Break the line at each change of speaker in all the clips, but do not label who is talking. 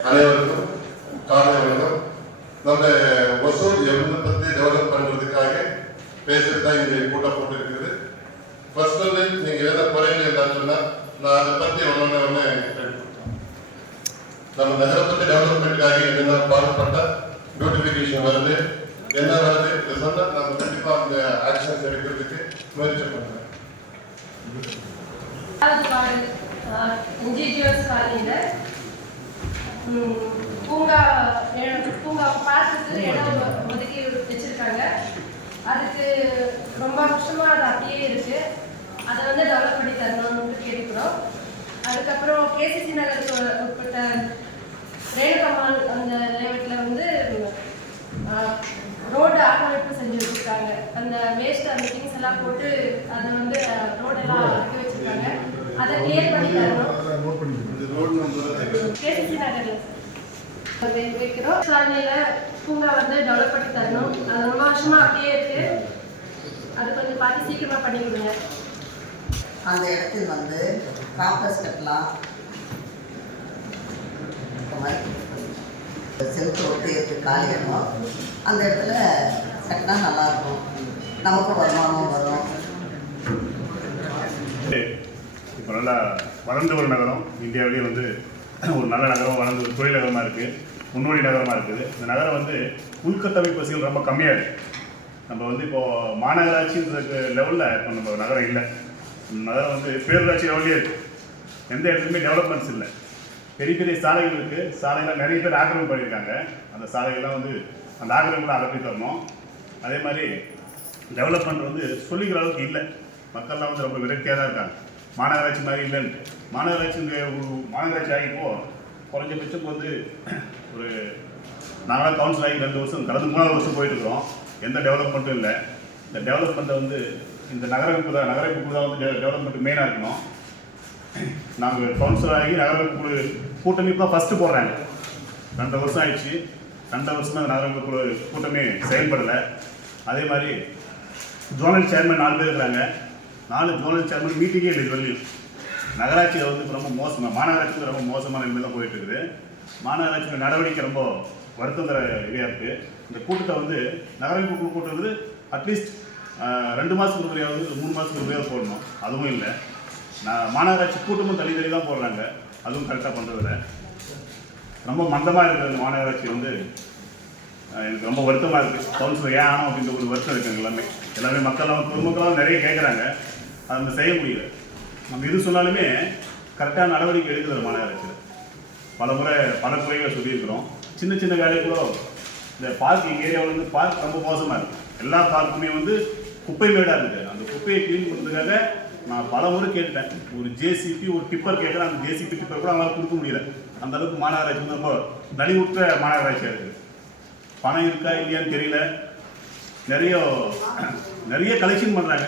அனைவருக்கும் காலை வணக்கம் நம்ம ஒசூர் எவ்வளவு பத்தி டெவலப் பண்றதுக்காக பேசுறது தான் இந்த கூட்டம் போட்டு இருக்குது ஃபர்ஸ்ட் வந்து நீங்க எந்த குறைகள் இருந்தாலும் நான் அதை பத்தி ஒன்று ஒன்று நம்ம நகரை டெவலப்மெண்ட்டுக்காக என்னென்ன பாடுபட்ட பியூட்டிஃபிகேஷன் வருது என்ன வருது இது சொன்னால் நம்ம கண்டிப்பாக அந்த ஆக்ஷன்ஸ் எடுக்கிறதுக்கு முயற்சி
பண்ணுறேன் இன்ஜினியர்ஸ் பூங்கா பூங்கா பார்த்துட்டு இடம் ஒதுக்கி வச்சிருக்காங்க. அதுக்கு ரொம்ப வருஷமா அது அப்படியே இருக்கு. அதை வந்து டெவலப் பண்ணி தரணும்னு கேட்டுக்கிறோம். அதுக்கப்புறம் கேசிசி நகருக்கு உட்பட்ட ரேணுகமால் அந்த லேவட்டில் வந்து ரோடு ஆக்கிரமிப்பு செஞ்சு வச்சிருக்காங்க. அந்த வேஸ்ட் அந்த திங்ஸ் எல்லாம் போட்டு அதை வந்து ரோடெல்லாம் அடக்கி வச்சிருக்காங்க. அதை கிளியர் பண்ணி தரணும்.
இந்த ரோட் நம்பர்
வைக்கிறோம் சாலையில பூங்கா வந்து டெவலப் பண்ணி தரணும் அது ரொம்ப வருஷமா அப்படியே இருக்கு அது கொஞ்சம் பார்த்து சீக்கிரமா பண்ணி கொடுங்க
அந்த இடத்தில் வந்து காம்பஸ் கட்டலாம் இந்த மாதிரி செலுத்து ஒட்டி இருக்கு காலி இடம் அந்த இடத்துல கட்டினா நல்லாயிருக்கும் நமக்கும் வருமானம் வரும்
இப்போ நல்லா வளர்ந்து ஒரு நகரம். இந்தியாவிலேயே வந்து ஒரு நல்ல நகரம் வளர்ந்து ஒரு தொழில் நகரமாக இருக்குது முன்னோடி நகரமாக இருக்குது. இந்த நகரம் வந்து உள்கட்டமைப்பு வசதிகள் ரொம்ப கம்மியாக இருக்குது நம்ம வந்து இப்போது மாநகராட்சின்ற லெவலில் இப்போ நம்ம நகரம் இல்லை. நகரம் வந்து பேரூராட்சி லெவல்லே இருக்குது எந்த இடத்துலையுமே டெவலப்மெண்ட்ஸ் இல்லை. பெரிய பெரிய சாலைகள் இருக்குது சாலைகள் நிறைய பேர் ஆக்கிரமிப்பு பண்ணியிருக்காங்க. அந்த சாலைகள்லாம் வந்து அந்த ஆக்கிரமிப்புலாம் அகற்றி தரணும். அதே மாதிரி டெவலப்மெண்ட் வந்து சொல்லிக்கிற அளவுக்கு இல்லை. மக்கள்லாம் வந்து ரொம்ப விரக்தியாக தான் இருக்காங்க. மாநகராட்சி மாதிரி இல்லைன்ட்டு மாநகராட்சி மாநகராட்சி ஆகிப்போ குறைஞ்சபட்சம் இப்போ வந்து ஒரு நாங்களாம் கவுன்சில் ஆகி ரெண்டு வருஷம் கடந்த மூணாவது வருஷம் போயிட்டுருக்கோம் எந்த டெவலப்மெண்ட்டும் இல்லை. இந்த டெவலப்மெண்ட்டை வந்து இந்த நகரமைப்பு தான். நகரமைப்பு தான் வந்து டெவலப்மெண்ட் மெயினாக இருக்கணும். நாங்கள் கவுன்சில் ஆகி நகரமைப்பு குழு கூட்டமைப்பு தான் ஃபஸ்ட்டு போடுறாங்க. ரெண்டு வருஷம் ஆயிடுச்சு. ரெண்டு வருஷமாக அந்த நகரமைப்பு குழு கூட்டமே செயல்படலை. அதே மாதிரி ஜோனல் சேர்மன் நாலு பேர் இருக்கிறாங்க. நாலு ஜோனல் சேர்மன் மீட்டிங்கே இல்லை இது வரையும் நகராட்சியில் வந்து ரொம்ப மோசமாக மாநகராட்சிக்கு ரொம்ப மோசமான நிலைமை போயிட்டு இருக்குது மாநகராட்சியோட நடவடிக்கை ரொம்ப வருத்தம் தர இதாக இருக்குது இந்த கூட்டத்தை வந்து நகரமைப்பு கூட்டம் வந்து அட்லீஸ்ட் ரெண்டு மாதத்துக்கு முறையாவது மூணு மாதத்துக்கு முறையாவது போடணும். அதுவும் இல்லை. நான் மாநகராட்சி கூட்டமும் தள்ளி தள்ளி தான் போடுறாங்க. அதுவும் கரெக்டாக பண்ணுறதில்ல ரொம்ப மந்தமாக இருக்கிற இந்த மாநகராட்சி வந்து எனக்கு ரொம்ப வருத்தமாக இருக்குது கவுன்சிலர் ஏன் ஆனோம் அப்படின்ற ஒரு வருத்தம் இருக்குது எல்லாமே. எல்லாமே மக்கள் பொதுமக்களாம் நிறைய கேட்குறாங்க அதை நம்ம செய்ய முடியல நம்ம எது சொன்னாலுமே கரெக்டாக நடவடிக்கை எடுக்கிறது மாநகராட்சியில். பல முறை பல குறைகளை சொல்லியிருக்கிறோம். சின்ன சின்ன வேலைகளோ இந்த பார்க் எங்கள் ஏரியாவில் வந்து பார்க் ரொம்ப மோசமாக இருக்குது எல்லா பார்க்குமே வந்து குப்பை மேடாக இருக்குது அந்த குப்பையை க்ளீன் பண்ணுறதுக்காக நான் பல முறை கேட்டேன் ஒரு ஜேசிபி ஒரு டிப்பர் கேட்குறேன் அந்த ஜேசிபி டிப்பர் கூட அவங்களால கொடுக்க முடியல. அந்த அளவுக்கு மாநகராட்சி வந்து ரொம்ப நலிவுற்ற மாநகராட்சியாக இருக்குது. பணம் இருக்கா இல்லையான்னு தெரியல. நிறைய நிறைய கலெக்ஷன் பண்ணுறாங்க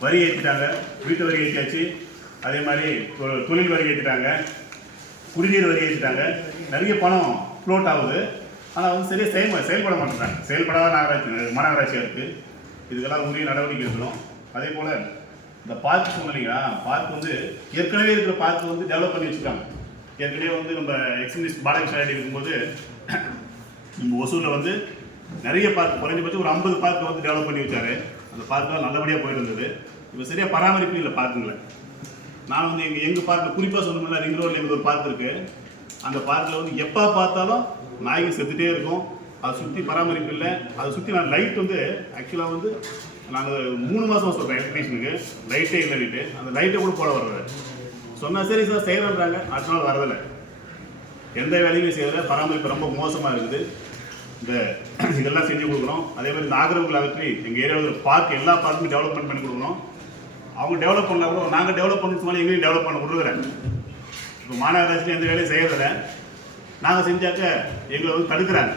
வரி ஏற்றிட்டாங்க வீட்டு வரி ஏற்றியாச்சு அதே மாதிரி தொ- தொழில் வரி ஏற்றிட்டாங்க குடிநீர் வரி ஏற்றிட்டாங்க நிறைய பணம் ஃப்ளோட் ஆகுது. ஆனால் வந்து சரியாக செயல் செயல்பட மாட்டேறாங்க செயல்படாத நகராட்சி மாநகராட்சியாக இருக்குது இதுக்கெல்லாம் உரிய நடவடிக்கை எடுக்கணும். அதே போல் இந்த பார்க் சொன்னீங்களா பார்க் வந்து ஏற்கனவே இருக்கிற பார்க் வந்து டெவலப் பண்ணி வச்சுருக்காங்க. ஏற்கனவே வந்து நம்ம எக்ஸிபிஷன் பாலகிருஷ்ண ரெட்டி இருக்கும்போது நம்ம ஒசூரில் வந்து நிறைய பார்க் குறைஞ்சபட்சம் ஒரு ஐம்பது பார்க் வந்து டெவலப் பண்ணி வச்சாரு. அந்த பார்க்கெலாம் நல்லபடியாக போயிட்டு இருந்தது இப்போ சரியாக பராமரிப்பு இல்லை பார்க்குங்கள நான் வந்து எங்கள் எங்கள் பார்க்கில் குறிப்பாக சொல்லணும்ல ரிங் ரோடில் எங்களுக்கு ஒரு பார்க் இருக்குது அந்த பார்க்கில் வந்து எப்போ பார்த்தாலும் நாய்கள் செத்துட்டே இருக்கும். அதை சுற்றி பராமரிப்பு இல்லை. அதை சுற்றி நான் லைட் வந்து ஆக்சுவலாக வந்து நாங்கள் மூணு மாதம் சொல்கிறேன் எலக்ட்ரீஷனுக்கு லைட்டே இல்லைன்னுட்டு அந்த லைட்டை கூட போட வர்றது சொன்னால் சரி சார் செய்கிறேன்றாங்க அடுத்த நாள் வரதில்லை. எந்த வேலையுமே செய்யலை. பராமரிப்பு ரொம்ப மோசமாக இருக்குது. இந்த இதெல்லாம் செஞ்சு கொடுக்குறோம் அதே மாதிரி இந்த ஆக்கிரமிப்புகள் அகற்றி எங்கள் ஏரியாவில் பார்க் எல்லா பார்க்குமே டெவலப்மெண்ட் பண்ணி கொடுக்கணும். அவங்க டெவலப் பண்ணா கூட நாங்கள் டெவலப் பண்ண சொன்னாலும் எங்களையும் டெவலப் பண்ண விடுறேன் இப்போ மாநகராட்சியில் எந்த வேலையும் செய்யறதில்ல. நாங்கள் செஞ்சாக்க எங்களை வந்து தடுக்கிறாங்க.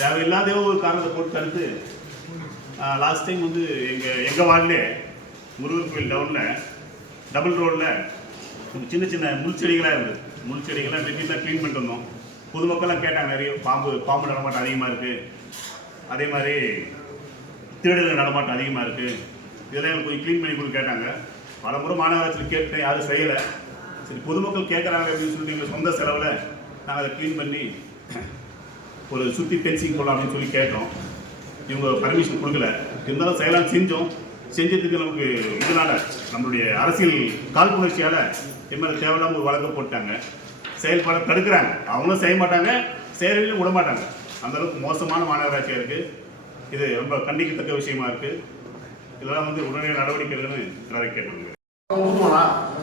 தேவையில்லாத ஒரு காரணத்தை போட்டு தடுத்து லாஸ்ட் டைம் வந்து எங்கள் எங்கள் வார்டிலே முருகன் கோயில் டவுனில் டபுள் ரோடில் சின்ன சின்ன முள் செடிகளாக இருந்தது. முள் செடிகள்லாம் வெட்டிலாம் க்ளீன் பண்ணிட்டு வந்தோம். பொதுமக்கள்லாம் கேட்டாங்க நிறைய பாம்பு பாம்பு நடமாட்டம் அதிகமாக இருக்குது அதே மாதிரி திருடர்கள் நடமாட்டம் அதிகமாக இருக்குது இதெல்லாம் எனக்கு கொஞ்சம் க்ளீன் பண்ணி கொடுக்க கேட்டாங்க. பல முறை மாநகராட்சியில் கேட்டேன் யாரும் செய்யலை. சரி பொதுமக்கள் கேட்குறாங்க அப்படின்னு சொல்லிட்டு எங்கள் சொந்த செலவில் நாங்கள் அதை க்ளீன் பண்ணி ஒரு சுற்றி பென்சிங் போடலாம் அப்படின்னு சொல்லி கேட்டோம். இவங்க பர்மிஷன் கொடுக்கல. இருந்தாலும் செய்யலாம் செஞ்சோம். செஞ்சதுக்கு நமக்கு இதனால் நம்மளுடைய அரசியல் காழ்ப்புணர்ச்சியால் என் மேலே தேவையில்லாம ஒரு வழக்கு போட்டாங்க. செயல்பட தடுக்கிறாங்க. அவங்களும் செய்ய மாட்டாங்க செயலிலும் விட மாட்டாங்க. அந்த அளவுக்கு மோசமான மாநகராட்சியாக இருக்குது இது ரொம்ப கண்டிக்கத்தக்க விஷயமா இருக்குது இதெல்லாம் வந்து உடனடியாக நடவடிக்கை எடுக்கணும்னு எல்லாரும் கேட்டுக்கோங்க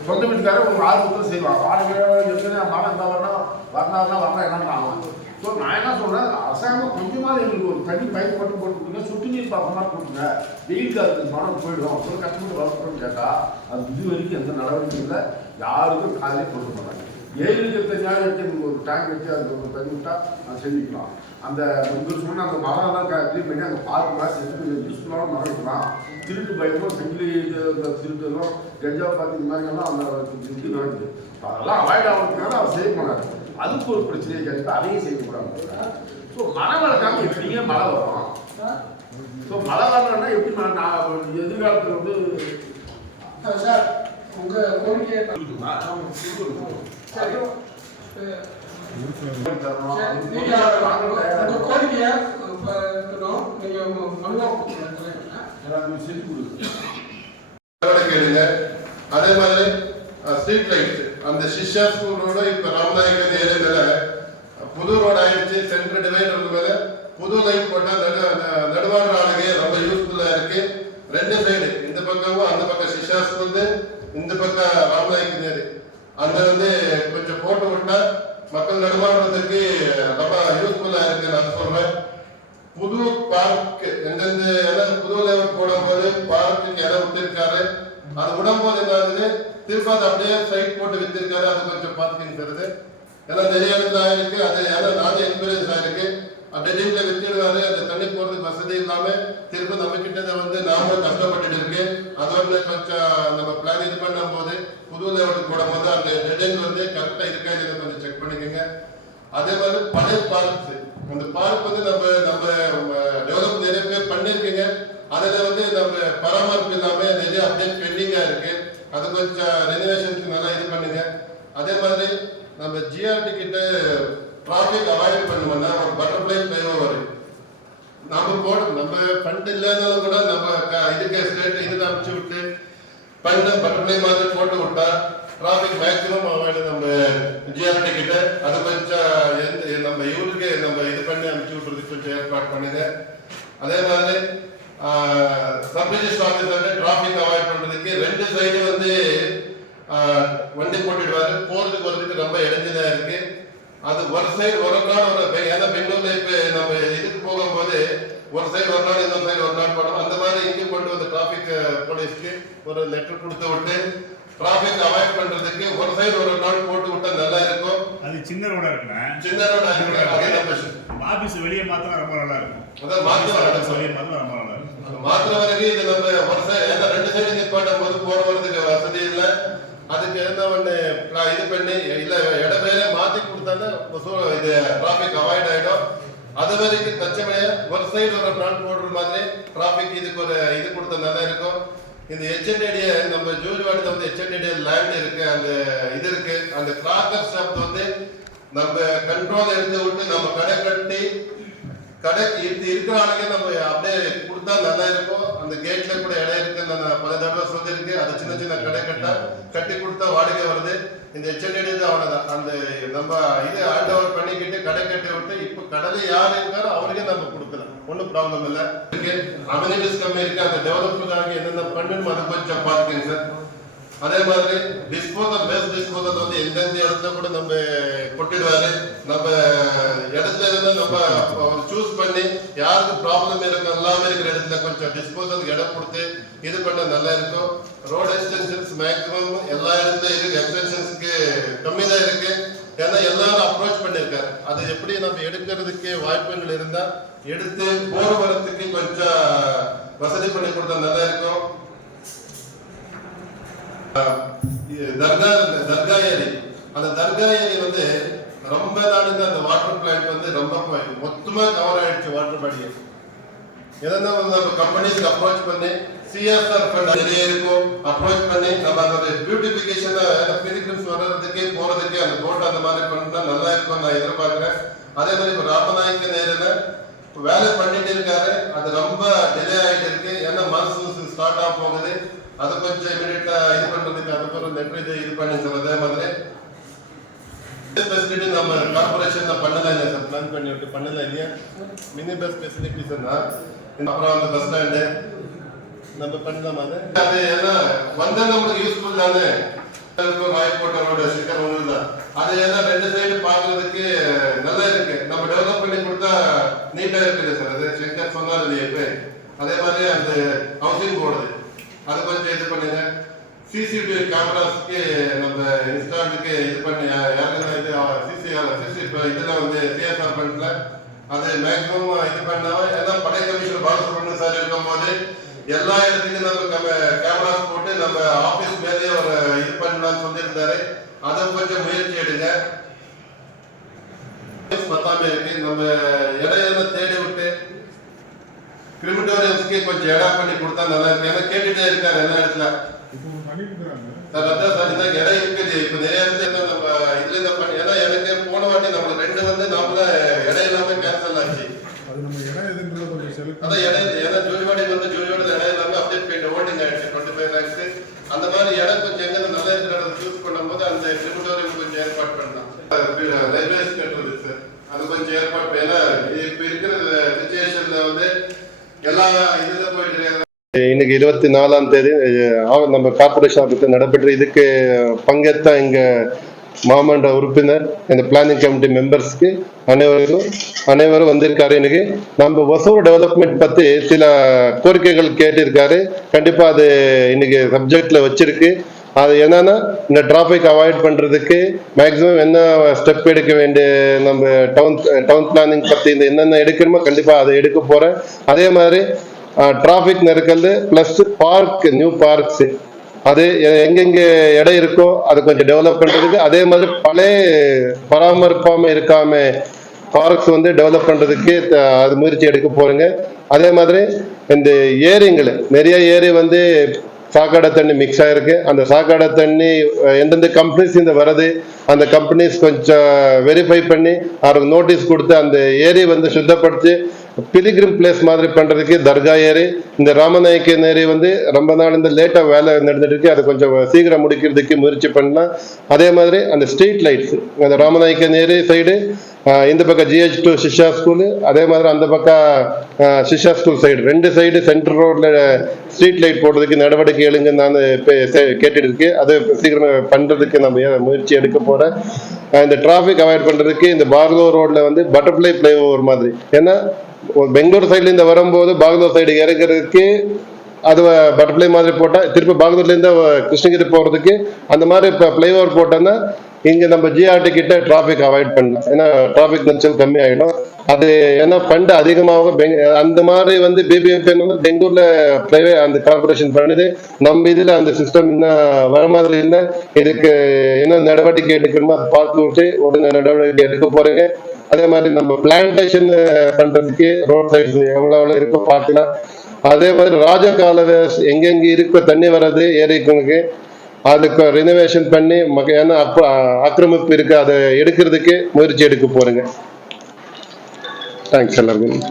சொந்த வீட்டுக்காரர் ஒரு ஆர்வத்தில் செய்வாங்க. வாடகை இருக்குன்னு மரம் இந்த வரணும் வரணும்னா வரணும் என்னன்னு ஸோ நான் என்ன சொல்கிறேன் அரசாங்கம் கொஞ்சமாக எங்களுக்கு ஒரு தண்ணி பைப் மட்டும் போட்டு சுட்டு நீர் பாசமாக கொடுங்க. வெயில் காலத்துக்கு மரம் போயிடும். அப்புறம் கஷ்டப்பட்டு வளர்க்கணும்னு கேட்டால் அது இது வரைக்கும் எந்த நடவடிக்கையும் இல்லை. யாருக்கும் காலையில் கொடுக்க மாட்டாங்க. ஏழு இருபத்தஞ்சு நாள் வச்சு உங்களுக்கு ஒரு டேங்க் வச்சு அதுக்கு ஒரு தண்ணி விட்டா நான் செஞ்சுக்கலாம். அந்த உங்களுக்கு சொன்ன அந்த மரம் எல்லாம் க்ளீன் பண்ணி அந்த பார்க் மாதிரி செஞ்சு கொஞ்சம் யூஸ்ஃபுல்லான மரம் வைக்கலாம் திருட்டு பயமும் சங்கிலி இது இந்த திருட்டுலாம் கஞ்சா பாத்தி இந்த மாதிரி எல்லாம் அந்த இது நடக்குது அதெல்லாம் அவாய்ட் ஆகிறதுனால அவர் செய்ய போனார் அதுக்கு ஒரு பிரச்சனையை கேட்டு அதையும் செய்யக்கூடாது ஸோ மழை வளர்க்காம எப்படிங்க மழை வரும்? ஸோ மழை வரலன்னா எப்படி நான் நான் எதிர்காலத்தில் வந்து
சார் உங்க கோரிக்கையை
இருக்குமா?
உங்க கோரிக்கையை நீங்க மனுவா
அதே மாதிரி ஸ்ட்ரீட் லைட் அந்த சிஷ்யா ஸ்கூல் ரோடு இப்ப ராமநாயக்கன் ஏரியால புது ரோடு ஆயிடுச்சு சென்டர் டிவைடர் மேல புது லைட் போட்டா நடு ந- நடுவார ஆளுங்க ரொம்ப யூஸ்ஃபுல்லா இருக்கு ரெண்டு சைடு இந்த பக்கமும் அந்த பக்கம் சிஷ்யா ஸ்கூல் இந்த பக்கம் ராமநாயக்கன் ஏரி அந்த வந்து கொஞ்சம் போட்டு விட்டா மக்கள் நடுவாடுறதுக்கு ரொம்ப யூஸ்ஃபுல்லா இருக்கு நான் சொல்றேன் புது பார்க் எந்தெந்த இடம் புது லேஅவுட் போடும்போது பார்க்குக்கு இடம் விட்டிருக்காரு அது விடும்போது என்ன ஆகுது திரும்ப அதை அப்படியே சைட் போட்டு வித்திருக்காரு அது கொஞ்சம் ஏன்னா நிறைய இடத்துல ஆயிருக்கு அது ஏன்னா நானே என்கரேஜ் ஆயிருக்கு அந்த டைம்ல வித்திடுவாரு அந்த தண்ணி போறதுக்கு வசதி இல்லாம திரும்ப நம்ம கிட்ட வந்து நாம கஷ்டப்பட்டுட்டு இருக்கு. அதோட கொஞ்சம் நம்ம பிளான் இது பண்ணும் போது புது லெவலுக்கு போடும் போது அந்த டெட் வந்து கரெக்டா இருக்கா இல்லைன்னு கொஞ்சம் செக் பண்ணிக்கோங்க. அதே மாதிரி பழைய பார்க்ஸ் அந்த பார்க் வந்து நம்ம நம்ம டெவலப் நிறைய பேர் பண்ணிருக்கீங்க அதுல வந்து நம்ம பராமரிப்பு இல்லாம நிறைய அப்டேட் பெண்டிங்கா இருக்கு. அது கொஞ்சம் ரெனோவேஷனுக்கு நல்லா இது பண்ணுங்க. அதே மாதிரி நம்ம ஜிஆர்டி கிட்ட ட்ராஃபிக் அவாய்ட் பண்ணுவோம்னா ஒரு பட்டர்ஃப்ளை ஃப்ளைஓவர் நம்ம போட நம்ம ஃபண்ட் இல்லாதனாலும் கூட நம்ம இதுக்கு ஸ்டேட் இதுக்கு அனுப்பிச்சு விட்டு பண்ண பட்டர்ஃப்ளை மாதிரி போட்டு விட்டா டிராஃபிக் மேக்ஸிமம் அவாய்டு நம்ம ஜிஆர்டி கிட்ட. அது கொஞ்சம் எந்த நம்ம இவருக்கு நம்ம இது பண்ணி அனுப்பிச்சு விட்றதுக்கு கொஞ்சம் ஏற்பாடு பண்ணுங்க அதே மாதிரி sub register officer traffic avoid பண்றதுக்கு ரெண்டு சைடு வந்து ஆஹ், வண்டி போட்டுடுவாரு போறதுக்கு வரதுக்கு ரொம்ப இடைஞ்சலா இருக்கு அது ஒரு சைடு ஒரு நாள் ஒரு ஏன்னா பெங்களூர்ல இப்ப நம்ம இதுக்கு போகும்போது ஒரு சைடு ஒரு நாள் இன்னொரு சைடு ஒரு நாள் போனோம். அந்த மாதிரி இங்க கொண்டு வந்து டிராபிக் போலீஸ்க்கு ஒரு லெட்டர் கொடுத்து விட்டு டிராபிக் அவாய்ட் பண்றதுக்கு ஒரு சைடு ஒரு நாள் போட்டு விட்டா நல்லா இருக்கும்.
அது சின்ன ரோடா இருக்குண்ணே?
சின்ன ரோடா இருக்கு
ஆபீஸ் வெளியே மாத்தினா ரொம்ப நல்லா இருக்கும்.
அதான் மாத்தி
ஆபீஸ்
வரணும்
வெளியே மாத்தினா ரொம்ப நல்லா இருக்கும்.
மாத்திர வரைக்கும் இது நம்ம ஒரு சைடு ரெண்டு சைடு நிப்பாட்டும் போது போட வரதுக்கு வசதி இல்லை. அதுக்கு என்ன pla- இது பண்ணி இல்ல இடம் வேற மாத்தி கொடுத்தாங்கன்னா இது டிராபிக் அவாய்ட் ஆகிடும் அது வரைக்கும் தச்சமைய ஒரு சைடு ஒரு நாள் போடுற மாதிரி டிராஃபிக் இதுக்கு ஒரு இது கொடுத்தா நல்லா இருக்கும். இந்த ஹெச்என்டிடிய நம்ம ஜூஜ்வாடியில் வந்து ஹெச்என்டிடிய லேண்ட் இருக்கு அந்த இது இருக்கு. அந்த கிராக்கர் ஷாப் வந்து நம்ம கண்ட்ரோல் எடுத்து விட்டு நம்ம கடை கட்டி கடை இது இருக்கிற ஆளுங்க நம்ம அப்படியே கொடுத்தா நல்லா இருக்கும். அந்த கேட்ல கூட இடம் இருக்கு நான் பல தடவை சொல்லியிருக்கேன். அது சின்ன சின்ன கடை கட்டா கட்டி கொடுத்தா வாடகை வருது. இந்த ஹெச்என்டி அவ்வளோதான் அந்த நம்ம இது ஹேண்ட் ஓவர் பண்ணிக்கிட்டு கடை கட்டி விட்டு இப்போ கடையில யார் இருக்காரோ அவருக்கே நம்ம கொடுக்கலாம். ஒன்றும் ப்ராப்ளம் இல்லை. இருக்கு. அமெனிட்டிஸ் கம்மி இருக்கு. அந்த டெவலப்மெண்ட்காக என்னென்ன பண்ணணும் அதை கொஞ்சம் பார்த்துக்கங்க சார் அதே மாதிரி டிஸ்போசல் வேஸ்ட் டிஸ்போசல் வந்து எந்தெந்த இடத்துல கூட நம்ம கொட்டிடுவாரு. நம்ம இடத்துல இருந்து நம்ம சூஸ் பண்ணி யாருக்கு ப்ராப்ளம் இருக்கு எல்லாமே இருக்கிற இடத்துல கொஞ்சம் டிஸ்போசல் இடம் கொடுத்து இது கொஞ்சம் நல்லா இருக்கும். ரோட் எக்ஸ்டென்ஷன்ஸ் மேக்ஸிமம் எல்லா இடத்துல இருக்கு. எக்ஸ்டென்ஷன்ஸ்க்கு கம்மி தான் இருக்கு. ஏன்னா எல்லாரும் அப்ரோச் பண்ணியிருக்காரு அது எப்படி நம்ம எடுக்கிறதுக்கு வாய்ப்புகள் இருந்தா எடுத்து போருவரத்துக்கு கொஞ்சம் வசதி பண்ணி கொடுத்தா நல்லா இருக்கும். தர்கா தர்கா ஏரி. அந்த தர்கா ஏரி வந்து ரொம்ப நாளுக்கு அந்த வாட்டர் பிளான்ட் வந்து ரொம்ப மொத்தமாக மொத்தமா கவர் ஆயிடுச்சு வாட்டர் பாடி எதனா வந்து நம்ம கம்பெனிஸ்க்கு அப்ரோச் பண்ணி சிஎஸ்ஆர் ஃபண்ட் நிறைய இருக்கும். அப்ரோச் பண்ணி நம்ம அதோட பியூட்டிஃபிகேஷன் பிலிகிரிம்ஸ் வர்றதுக்கே போறதுக்கே அந்த போட் அந்த மாதிரி பண்ணா நல்லா இருக்கும் நான் எதிர்பார்க்கிறேன். அதே மாதிரி இப்போ ராமநாயக்க நேரில் வேலை பண்ணிட்டு இருக்காரு. அது ரொம்ப டிலே ஆகிட்டு இருக்கு. ஏன்னா மனசு ஸ்டார்ட் ஆக போகுது. அதை கொஞ்சம் இமீடியட்டா இது பண்றதுக்கு அதுக்கு ஒரு நெட் இது இது பண்ணி சார் அதே மாதிரி ஃபெசிலிட்டி நம்ம கார்பரேஷன்ல பண்ணல இல்லையா சார் பிளான் பண்ணி விட்டு பண்ணல இல்லையா? மினி பஸ் ஃபெசிலிட்டிஸ்னா அப்புறம் அந்த பஸ் ஸ்டாண்டு நம்ம பண்ணலாமா அது? அது ஏன்னா வந்தா நம்மளுக்கு யூஸ்ஃபுல் தானே? ராயக்கோட்டை ரோடு சிக்கர் ஒன்று தான் அது ஏன்னா ரெண்டு சைடு பார்க்கறதுக்கு நல்லா இருக்கு. நம்ம டெவலப் பண்ணி கொடுத்தா நீட்டாக இருக்குது சார். அது சங்கர் சொன்னார் இல்லையா இப்ப அதே மாதிரி அந்த ஹவுசிங் போடுது அது கொஞ்சம் இது பண்ணுங்க. சிசிடிவி கேமராஸ்க்கு நம்ம இன்ஸ்டாலுக்கு இது பண்ணி யாருன்னா இது சிசி சிசி இப்போ இதில் வந்து சிஎஸ்ஆர் ஃபண்ட்ல அது மேக்ஸிமம் இது பண்ணாமல் ஏன்னா படை கமிஷனர் பாலசுப்ரமணியன் சார் இருக்கும்போது எல்லா இடத்துக்கும் நம்ம கேமராஸ் போட்டு நம்ம ஆபீஸ் மேலேயே ஒரு இது பண்ணலாம்னு சொல்லியிருந்தாரு. அதை கொஞ்சம் முயற்சி எடுங்க. பத்தாம இருக்கு. நம்ம இடையில தேடி விட்டு கிரிமிட்டோரியம்ஸ்க்கு கொஞ்சம் இடம் பண்ணி கொடுத்தா நல்லா இருக்கு ஏன்னா கேட்டுட்டே இருக்காரு எல்லா இடத்துல. சார் அதான் சார் இடம் இருக்குது. இப்போ நிறைய இடத்துல நம்ம இதுல பண்ணி ஏன்னா எனக்கு போன வாட்டி நம்மளுக்கு ரெண்டு வந்து நம்மள இடம் இல்லாம கேன்சல் ஆச்சு
அது நம்ம இடம் எதுன்றத கொஞ்சம் செலக்ட்
அதான் இடம் ஏன்னா ஜோதிவாடி வந்து ஜோதிவாடி இடம் இல்லாம அப்படியே போயிட்டு ஓட்டிங் ஆயிடுச்சு டுவெண்ட்டி ஃபைவ் லேக்ஸ் அந்த மாதிரி இடம் கொஞ்சம் எங்க நல்லா இருக்கிற இடம் சூஸ் பண்ணும்போது அந்த கிரிமிட்டோரியம் கொஞ்சம் ஏற்பாடு பண்ணலாம். லைப்ரரிஸ் கட்டுறது சார் அது கொஞ்சம் ஏற்பாடு ஏன்னா இப்ப இருக்கிற சுச்சுவேஷன்ல வந்து எல்லா இதுல போயிட்டு. இன்னைக்கு இருபத்தி நாலாம் தேதி நம்ம கார்பரேஷன் ஆஃபீஸில் நடைபெற்ற இதுக்கு பங்கேற்ற எங்க மாமன்ற உறுப்பினர் இந்த பிளானிங் கமிட்டி மெம்பர்ஸ்க்கு அனைவருக்கும் அனைவரும் வந்திருக்காரு. இன்னைக்கு நம்ம ஒசூர் டெவலப்மெண்ட் பத்தி சில கோரிக்கைகள் கேட்டிருக்காரு. கண்டிப்பா அது இன்னைக்கு சப்ஜெக்ட்ல வச்சிருக்கு. அது என்னன்னா இந்த டிராஃபிக் அவாய்ட் பண்றதுக்கு மேக்ஸிமம் என்ன ஸ்டெப் எடுக்க வேண்டிய நம்ம டவுன் டவுன் பிளானிங் பத்தி இந்த என்னென்ன எடுக்கணுமோ கண்டிப்பா அதை எடுக்க போறேன். அதே மாதிரி டிராஃபிக் நெருக்கல் பிளஸ் பார்க் நியூ பார்க்ஸ் அது எங்கெங்கே எங்கெங்க இடம் இருக்கோ அது கொஞ்சம் டெவலப் பண்றதுக்கு அதே மாதிரி பழைய பராமரிப்பாம இருக்காம பார்க்ஸ் வந்து டெவலப் பண்றதுக்கு அது முயற்சி எடுக்க போகிறேங்க அதே மாதிரி இந்த ஏரிங்கள் நிறைய ஏரி வந்து சாக்கடை தண்ணி மிக்ஸ் ஆயிருக்கு. அந்த சாக்கடை தண்ணி எந்தெந்த கம்பெனிஸ் இந்த வருது அந்த கம்பெனிஸ் கொஞ்சம் வெரிஃபை பண்ணி அவருக்கு நோட்டீஸ் கொடுத்து அந்த ஏரி வந்து சுத்தப்படுத்தி பிலிகிரிம் பிளேஸ் மாதிரி பண்ணுறதுக்கு தர்கா ஏரி இந்த ராமநாயக்க ஏரி வந்து ரொம்ப நாள் இந்த லேட்டாக வேலை நடந்துட்டு இருக்கு. அது கொஞ்சம் சீக்கிரம் முடிக்கிறதுக்கு முயற்சி பண்ணலாம். அதே மாதிரி அந்த ஸ்ட்ரீட் லைட்ஸ் அந்த ராமநாயக்க ஏரி சைடு இந்த பக்கம் ஜிஹெச் டூ சிஷா ஸ்கூலு அதே மாதிரி அந்த பக்கம் சிஷா ஸ்கூல் சைடு ரெண்டு சைடு சென்டர் ரோட்ல ஸ்ட்ரீட் லைட் போடுறதுக்கு நடவடிக்கை எடுங்க நான் கேட்டுட்டு இருக்கு அது சீக்கிரம் பண்ணுறதுக்கு நம்ம ஏ- முயற்சி எடுக்க போகிறேன் இந்த டிராஃபிக் அவாய்ட் பண்ணுறதுக்கு இந்த பார்கூர் ரோட்ல வந்து பட்டர்ஃப்ளை ஃப்ளைஓவர் மாதிரி. ஏன்னா பெங்களூர் சைடுல இருந்து வரும்போது பாகலூர் சைடு இறங்குறதுக்கு அது பட்டர்ஃப்ளை மாதிரி போட்டால் திருப்பி பாகதூர்லேருந்து கிருஷ்ணகிரி போகிறதுக்கு அந்த மாதிரி இப்போ ஃப்ளைஓவர் போட்டோன்னா இங்கே நம்ம ஜிஆர்டி கிட்ட டிராஃபிக் அவாய்ட் பண்ணலாம். ஏன்னா டிராஃபிக் நெரிசல் கம்மி ஆகிடும் அது ஏன்னா ஃபண்ட் அதிகமாகும் பெங்- அந்த மாதிரி வந்து பிபிஎஃப் வந்து பெங்களூர்ல பிரைவேட் அந்த கார்பரேஷன் பண்ணுது. நம்ம இதில் அந்த சிஸ்டம் இன்னும் வர மாதிரி இல்லை. இதுக்கு என்ன நடவடிக்கை எடுக்கணுமோ? அதை பார்த்து விட்டு உடனே நடவடிக்கை எடுக்க போறேங்க. அதே மாதிரி நம்ம பிளான்டேஷன் பண்றதுக்கு ரோட் சைடு எவ்வளவு எவ்வளவு இருக்கோ பார்க்கலாம் அதே மாதிரி ராஜ கால எங்கெங்க இருக்கோ தண்ணி வர்றது ஏரிக்குங்களுக்கு அதுக்கு ரினோவேஷன் பண்ணி மக்க ஏன்னா ஆக்கிரமிப்பு இருக்கு அதை எடுக்கிறதுக்கு முயற்சி எடுக்க போறேங்க. தேங்க்ஸ் எல்லாருக்கும்.